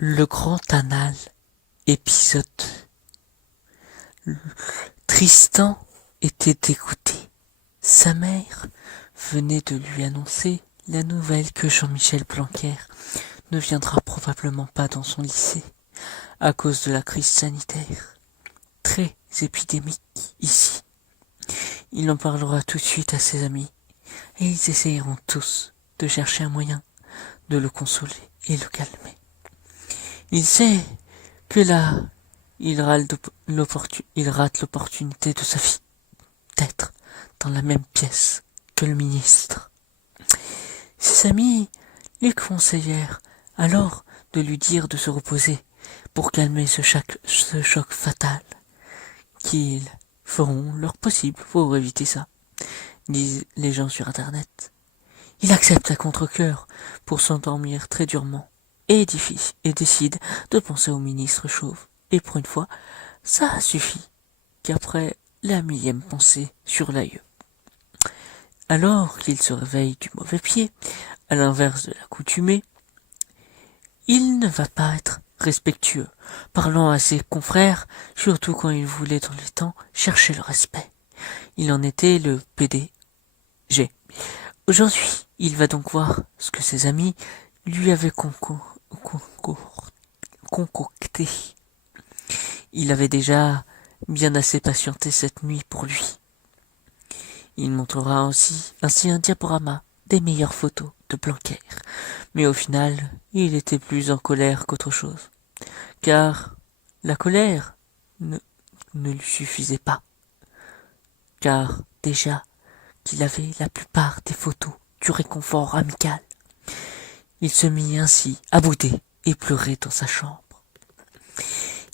Le grand anal, épisode 2. Tristan était dégoûté. Sa mère venait de lui annoncer la nouvelle que Jean-Michel Blanquer ne viendra probablement pas dans son lycée à cause de la crise sanitaire, très épidémique ici. Il en parlera tout de suite à ses amis et ils essayeront tous de chercher un moyen de le consoler et le calmer. Il sait que là, il rate l'opportunité de sa vie d'être dans la même pièce que le ministre. Ses amis lui conseillèrent alors de lui dire de se reposer pour calmer ce choc fatal, qu'ils feront leur possible pour éviter ça, disent les gens sur internet. Il accepte à contre-cœur pour s'endormir très durement et décide de penser au ministre chauve. Et pour une fois, ça suffit qu'après la millième pensée sur l'aïeux. Alors qu'il se réveille du mauvais pied, à l'inverse de l'accoutumée, il ne va pas être respectueux, parlant à ses confrères, surtout quand il voulait dans les temps chercher le respect. Il en était le PDG. Aujourd'hui, il va donc voir ce que ses amis lui avaient concocté. Il avait déjà bien assez patienté cette nuit pour lui. Il montrera ainsi un diaporama des meilleures photos de Blanquer. Mais au final, il était plus en colère qu'autre chose. Car la colère ne lui suffisait pas. Car déjà qu'il avait la plupart des photos du réconfort amical, il se mit ainsi à bouder et pleurer dans sa chambre.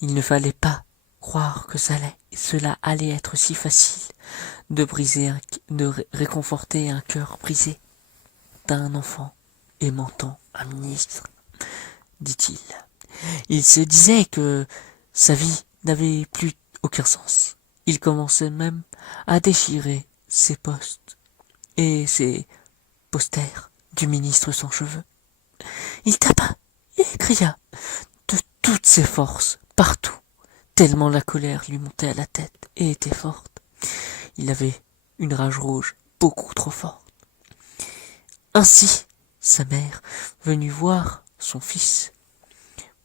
Il ne fallait pas croire que cela allait être si facile de réconforter un cœur brisé d'un enfant aimantant un ministre, dit-il. Il se disait que sa vie n'avait plus aucun sens. Il commençait même à déchirer ses postes et ses posters du ministre sans cheveux. Il tapa et cria de toutes ses forces partout, tellement la colère lui montait à la tête et était forte. Il avait une rage rouge beaucoup trop forte. Ainsi, sa mère venue voir son fils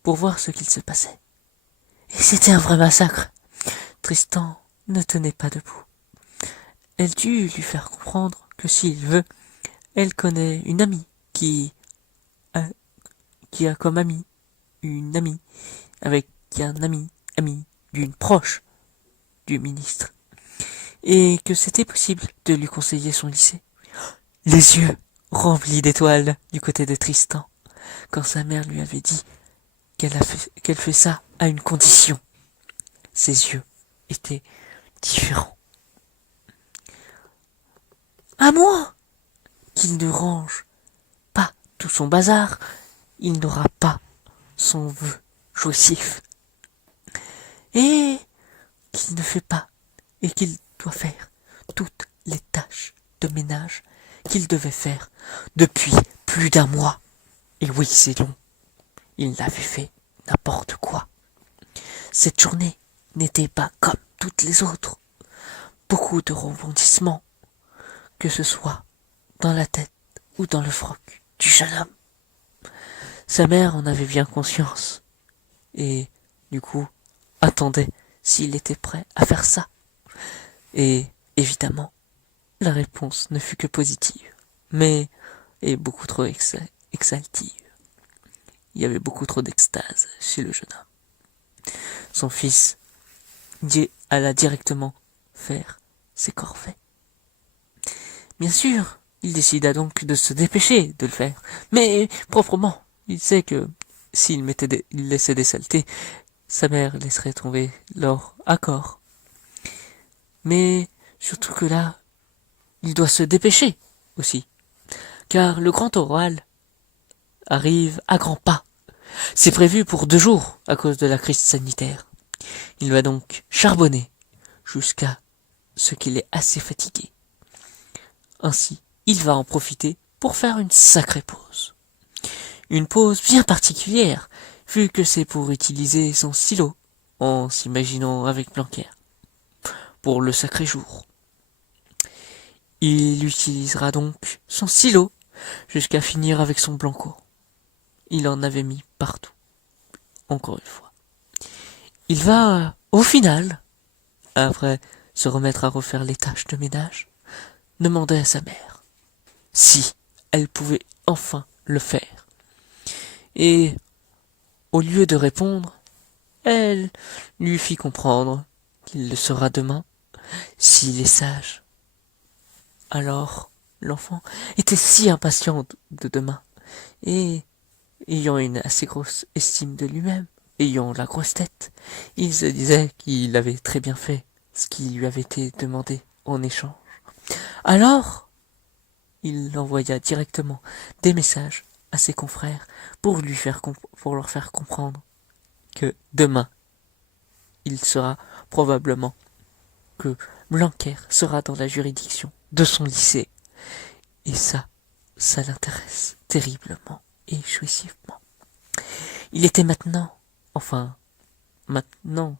pour voir ce qu'il se passait. Et c'était un vrai massacre. Tristan ne tenait pas debout. Elle dut lui faire comprendre que s'il veut, elle connaît une amie qui a comme amie une amie avec un ami d'une proche du ministre, et que c'était possible de lui conseiller son lycée. Les yeux remplis d'étoiles du côté de Tristan, quand sa mère lui avait dit qu'elle fait ça à une condition. Ses yeux étaient différents. À moins qu'il ne range pas tout son bazar, il n'aura pas son vœu jouissif. Et qu'il ne fait pas, et qu'il doit faire toutes les tâches de ménage qu'il devait faire depuis plus d'un mois. Et oui, c'est long. Il n'avait fait n'importe quoi. Cette journée n'était pas comme toutes les autres. Beaucoup de rebondissements, que ce soit dans la tête ou dans le froc du jeune homme. Sa mère en avait bien conscience, et du coup attendait s'il était prêt à faire ça. Et évidemment, la réponse ne fut que positive, mais et beaucoup trop exaltive. Il y avait beaucoup trop d'extase chez le jeune homme. Son fils alla directement faire ses corvées. Bien sûr, il décida donc de se dépêcher de le faire, mais proprement. Il sait que s'il laissait des saletés, sa mère laisserait tomber leur accord. Mais surtout que là, il doit se dépêcher aussi, car le grand oral arrive à grands pas. C'est prévu pour 2 jours à cause de la crise sanitaire. Il va donc charbonner jusqu'à ce qu'il est assez fatigué. Ainsi, il va en profiter pour faire une sacrée pause. Une pause bien particulière, vu que c'est pour utiliser son stylo, en s'imaginant avec Blanquer, pour le sacré jour. Il utilisera donc son stylo jusqu'à finir avec son Blanco. Il en avait mis partout, encore une fois. Il va, au final, après se remettre à refaire les tâches de ménage, demander à sa mère si elle pouvait enfin le faire. Et, au lieu de répondre, elle lui fit comprendre qu'il le sera demain s'il est sage. Alors, l'enfant était si impatient de demain, et, ayant une assez grosse estime de lui-même, ayant la grosse tête, il se disait qu'il avait très bien fait ce qui lui avait été demandé en échange. Alors, il envoya directement des messages à ses confrères pour leur faire comprendre que demain, il sera probablement que Blanquer sera dans la juridiction de son lycée. Et ça l'intéresse terriblement et jouissivement. Il était maintenant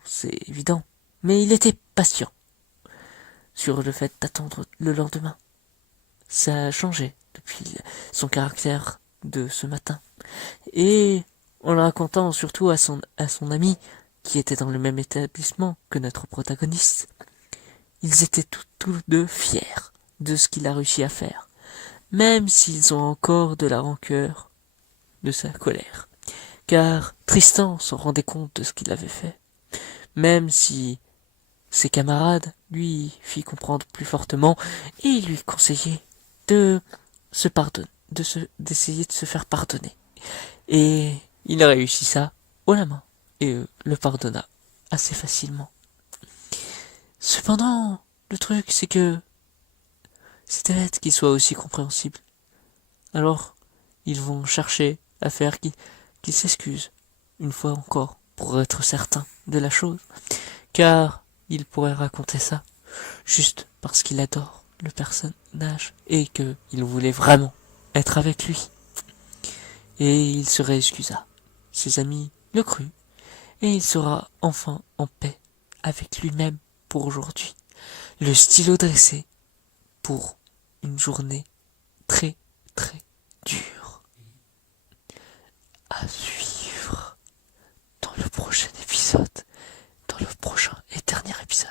c'est évident, mais il était patient sur le fait d'attendre le lendemain. Ça a changé depuis son caractère de ce matin. Et en le racontant surtout à son ami, qui était dans le même établissement que notre protagoniste, ils étaient tous deux fiers de ce qu'il a réussi à faire, même s'ils ont encore de la rancœur de sa colère. Car Tristan se rendait compte de ce qu'il avait fait, même si ses camarades lui fit comprendre plus fortement et lui conseillaient de se pardonner, d'essayer de se faire pardonner. Et il a réussi ça haut la main et le pardonna assez facilement. Cependant, le truc c'est que c'était bête qu'il soit aussi compréhensible. Alors, ils vont chercher à faire qu'il s'excuse, une fois encore, pour être certain de la chose, car il pourrait raconter ça juste parce qu'il adore le personnage et qu'il voulait vraiment être avec lui. Et il se réexcusa. Ses amis le crurent, et il sera enfin en paix avec lui-même pour aujourd'hui. Le stylo dressé pour une journée très très dure. À suivre dans le prochain épisode, dans le prochain et dernier épisode.